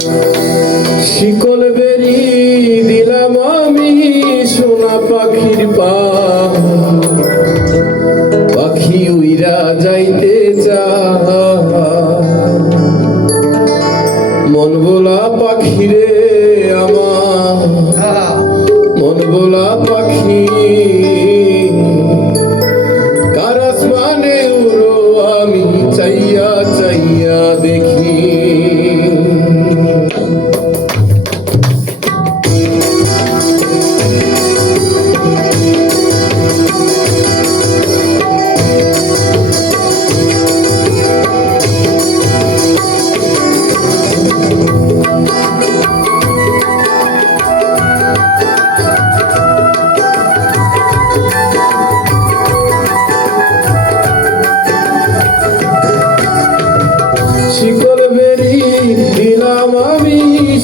শিকল বেরি দিলাম আমি সোনা পাখির পা, পাখি উইরা যাইতে চা। মন বোলা পাখি রে আমার, মন বোলা পাখি কার আসমানে উড়ো আমি চাইয়া চাইয়া দেখি। শিকল বেরি দিলাম আমি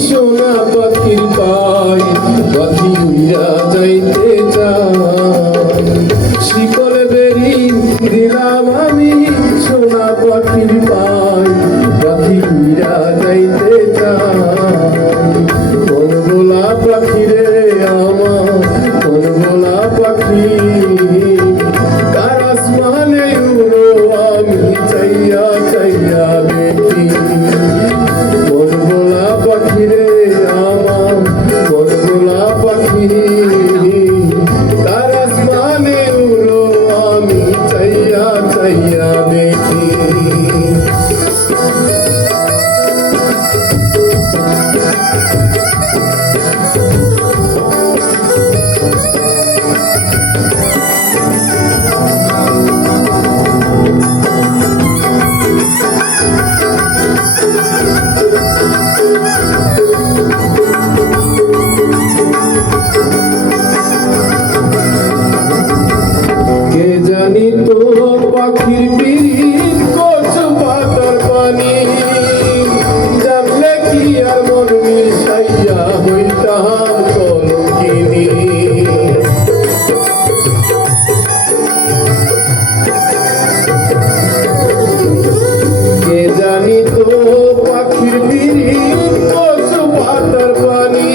সোনা পাখির পাই, পাখি উইরা যাইতে চাই। শিকল বেরি দিলাম আমি সোনা পাখির পাই, পাখি উইরা যাইতে চাই। মন বোলা পাখি রে আমার, মন বোলা পাখি কার আসমানে উড়ো আমি চাইয়া চাইয়া দেখি। মন বোলা পাখি রে আমার, মন বোলা পাখি কার আসমানে উড়ো আমি চাইয়া চাইয়া দেখি। কে জানি তো পাখির পিরিত কচু পাতার পানি, জানলে কি আর মন মিশাইয়া হইতাম কলঙ্কিনী। কে জানি তো পাখির পিরিত কচু পাতার পানি,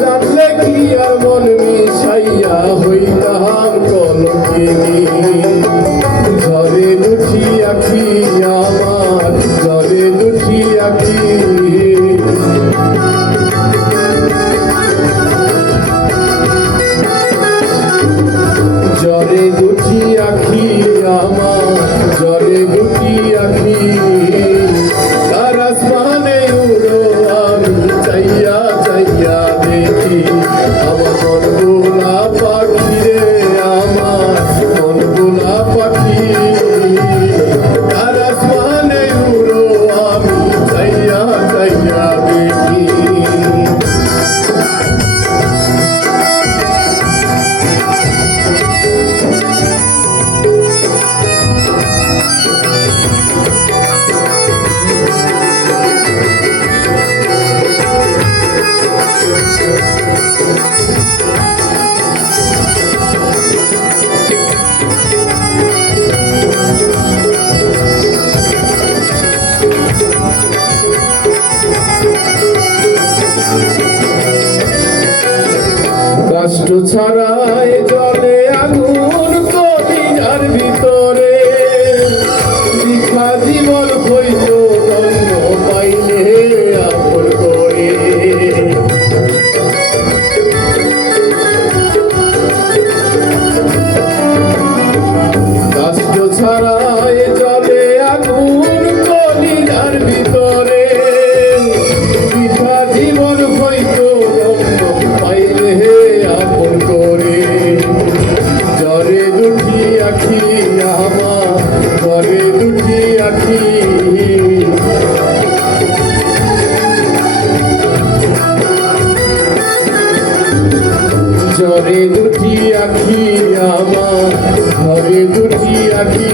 জানলে কি আর মন মিশাইয়া হইতাম কলঙ্কিনী। ঝরে দুটি আখি আমার, ঝরে দুটি আখি ঝরে দুটি আখি আমার, ঝরে দুটি আখি কার আসমানে উড়ো আমি চাইয়া চাইয়া দেখি। আমার মন বোলা পাখি রে আমার, মন বোলা পাখি কার আসমানে উড়ো আমি চাইয়া চাইয়া দেখি। কষ্ট ছড়ায় জলে আগুন কলিজার ভিতরে, বৃথা জীবন হইত গন্ধ পাইলে আপন করে। কষ্ট ছড়ায় জলে আগুন কলিজার ভিতরে, বৃথা জীবন হইত গন্ধ পাইলে আপন করে। ঝরে দুটি আখি আমার, ঝরে দুটি আখি ঝরে দুটি আখি আমার, ঝরে দুটি আখি